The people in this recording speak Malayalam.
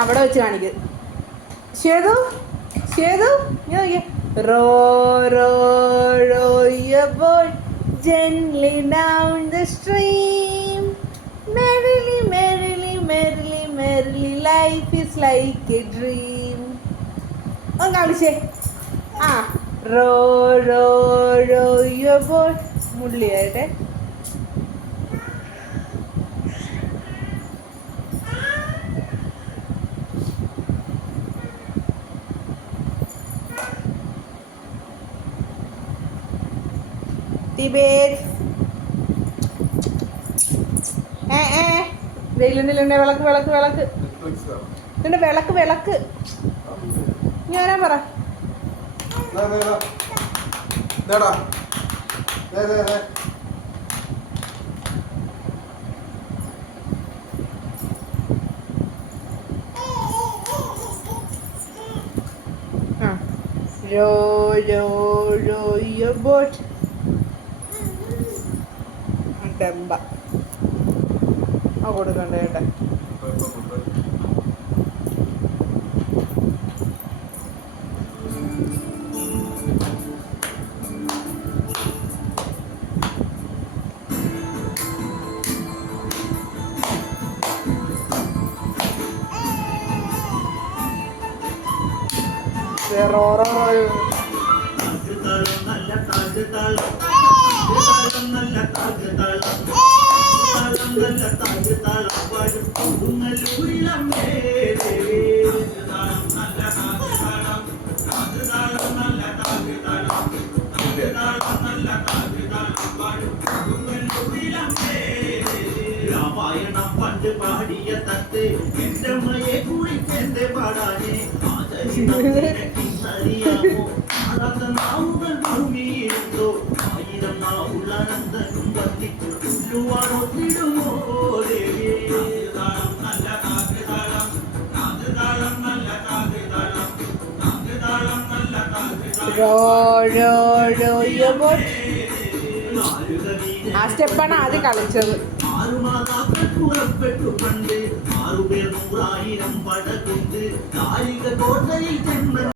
അവിടെ വെച്ച് കാണിക്ക്. ഷേതു ഷേതു row row row your boat gently down the stream, merrily merrily merrily merrily life is like a dream. ഒന്ന് കളിച്ചേ. ആ row row row your boat മുള്ളിയായിട്ടെ. വെയിലുണ്ടില്ലേ വിളക്ക് വിളക്ക് വിളക്ക് ഇതിന്റെ വിളക്ക് വിളക്ക് ഞാനാ പറ. Row, row, row your boat. Demba. കൊടുക്കണ്ട കേട്ടെ. രാമായണം പണ്ട് പാടിയ തത്ത് എന്റെ മയെ കുളിക്കെന്റെ പാടാനെ അറിയാമോ അതാത്ത നാവുകൾ ഭൂമിയിലുണ്ടോ ആയിരം നാവുള്ള നന്ദനും വന്നിട്ടുള്ളുവാണോ തിടുമോ നല്ല കാകൃതാളം കാകൃതാളം നല്ല കാകൃതാളം കാകൃതാളം നല്ല കാകൃതാളം. ആ സ്റ്റെപ്പാണ് ആദ്യം കളിച്ചത്. പുറപ്പെട്ടു പണ്ട് 6 പേർ 100,000 പട കൊണ്ട്